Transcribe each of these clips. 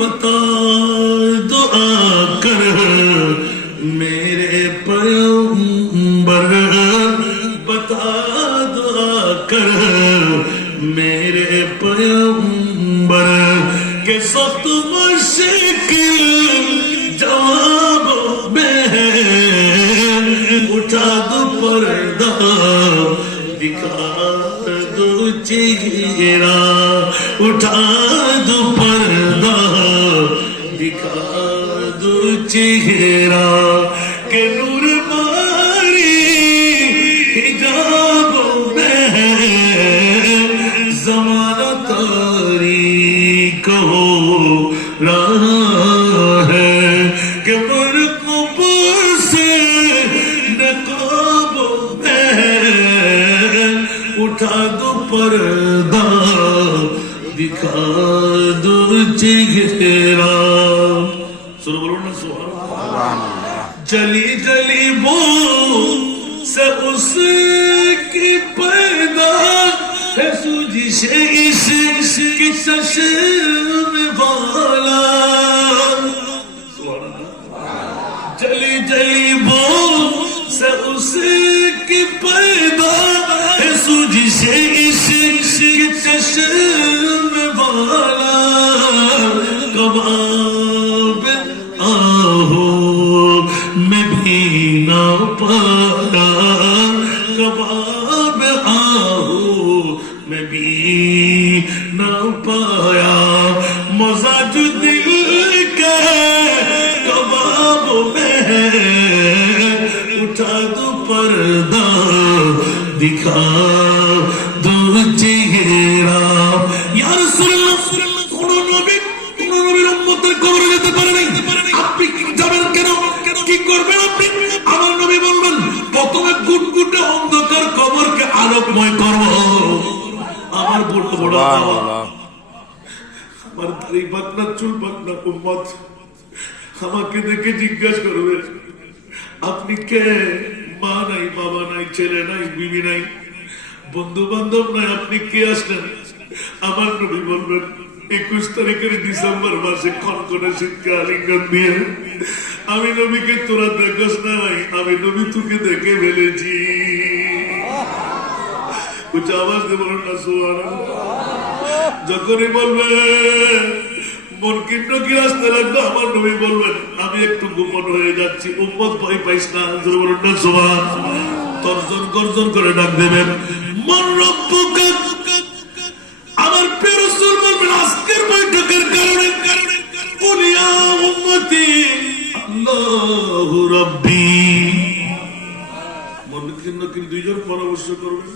बता दो आकर मेरे पैगंबर, बता दो आकर मेरे पैगंबर के सख्त मुश्किल जवाबों में उठा दो पर्दा, दिखा दो चेहरा, उठा दो पर्दा, दिखा दो चेहरा के नूर मारी हिजाबों में ज़माना तारीक हो रहा है कि बरक़ुब से नक़ाबों में उठा दो पर्दा, दिखा दो चेहरा। सुनो बोलो ना सुभान अल्लाह। जली जली वो से उसकी पैदा है सूजिश इसकी चश्म वाला। जली जली वो से उसकी पैदा है सूजिश इसकी चश्म वाला। कबाब आहो मैं भी ना पाया, कबाब आहो मैं भी ना पाया। मजा जो दिल के कबाब में उठा दो पर्दा, दिखा दो चेहरा। या रसूलुल्लाह কোন নবীর উম্মতের কবরে যেতে পারে নাই, আপনি যাবেন কেন? কি করবেন আপনি? আমার নবী বলবেন প্রথমে গুটগুটে অন্ধকার কবরকে আলোকময় করব। আমার বড় বড় আমার দাড়ি পাকনা চুল পাকনা উম্মত আমাকে দেখে জিজ্ঞাসা করবে আপনি কে? মা নাই, বাবা নাই, ছেলে নাই, বিবি নাই, বন্ধু বান্ধব নাই, আপনি কে আসলেন? আমার নবী বলবেন 21 তারিখের ডিসেম্বর মাসে কনকনে শীতকে আলিঙ্গন দিয়ে আমি নবীকে তোরা দেখাস না ভাই, আমি নবী তোকে দেখে ফেলেছি। উচ্চ আওয়াজ দিয়ে বলেন না সুবহানাল্লাহ। যখনই বলবে মন কিন্ন কি আসতে লাগলো, আমার নবী বলবেন আমি একটু গোপন হয়ে যাচ্ছি, উম্মত ভয় পাইস না। বলেন না সুবহানাল্লাহ। তর্জন গর্জন করে ডাক দেবেন মান রব্বুকা। আমার প্রিয় রাসূল বলবেন আজকের বৈঠকের কারণে কুল ইয়া উম্মতি আল্লাহু রাব্বি। মন কিন্ন কি দুইজন পরামর্শ করবেন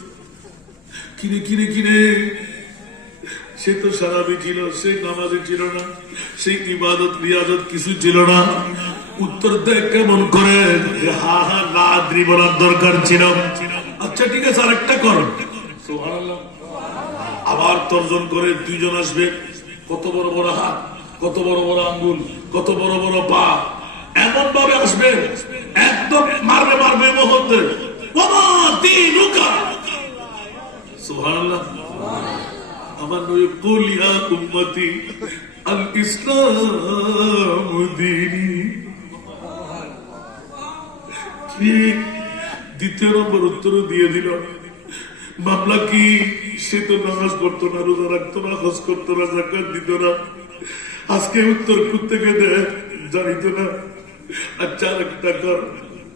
কিরে কিরে কিরে সে তো সারাবি ছিল, সে নামাজে ছিল না, সেই ইবাদত রিয়াজত কিছু ছিল না। উত্তর দেয় কেমন করে? হা হা না আদ্রি বলার দরকার ছিল। আচ্ছা ঠিক আছে আরেকটা কর। সুবহানাল্লাহ। আবার তর্জন করে দুইজন আসবে, কত বড় বড় হাত, কত বড় বড় আঙ্গুল, কত বড় বড় পা, এমন ভাবে আসবে একদম মারবে মারবে মুহূর্তে। ওমা দীনুকা। সুবহানাল্লাহ। আমার নবী কুল ইয়া উম্মতি আল ইসলামু দীনি। ঠিক দ্বিতীয় নম্বর উত্তর দিয়ে দিল। মামলা কি? সে তো নামাজ পড়তো না, রোজা রাখতো না, হজ করতো না, যাকাত দিত না। আজকে উত্তর থেকে দেয় জানিত না। আচ্ছা একটা কর।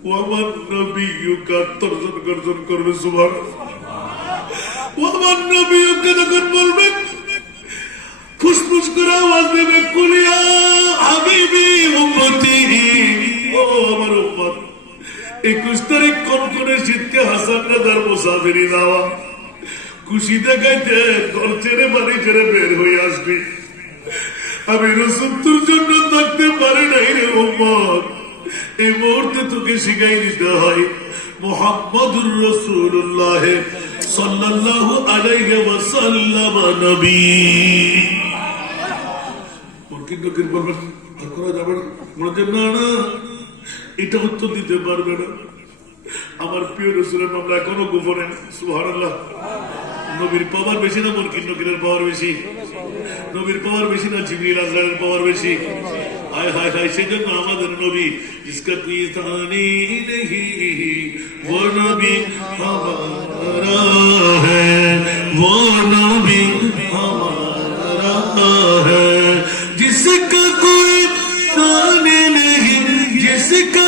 ওয়ামান নবিয়ুকা তর্জন গর্জন করবে সুবহানাল্লাহ। ওয়ামান নবিয়ুকা যখন বলবে ফুসফুস করে আওয়াজ দেবে কুল ইয়া হাবিবি উম্মতি। ও আমার উম্মত 21 তারিখ কনকনে শীতকে হাসান রাজার মুসাফিরি যাওয়া, খুশি দেখাইতে ঘর ছেড়ে বাড়ি ছেড়ে বের হয়ে আসবি। আমি রাসূল তোর জন্য থাকতে পারি নাই রে উম্মত। এই মুহূর্তে তোকে শিখাই দিতে হয় মুহাম্মাদুর রাসূলুল্লাহ সাল্লাল্লাহু আলাইহি ওয়াসাল্লাম নবী। মুরকিন নকির বলবেন আর করা যাবে না, বলেন না না এটা উত্তর দিতে পারবে না। আমার প্রিয় রাসূলের মামলা এখনো গোপনে। সুবহানাল্লাহ। নবীর পাওয়ার বেশি না মুনকির নকিরের পাওয়ার বেশি? নবীর পাওয়ার বেশি না জিবরিল আজরাইলের পাওয়ার বেশি? হায় হায় হায়, সেজন্য আমাদের নবী ইসকা পিতানি নেহি वो नबी हमारा है, वो नबी हमारा है, जिसका कोई ताने नहीं, जिसका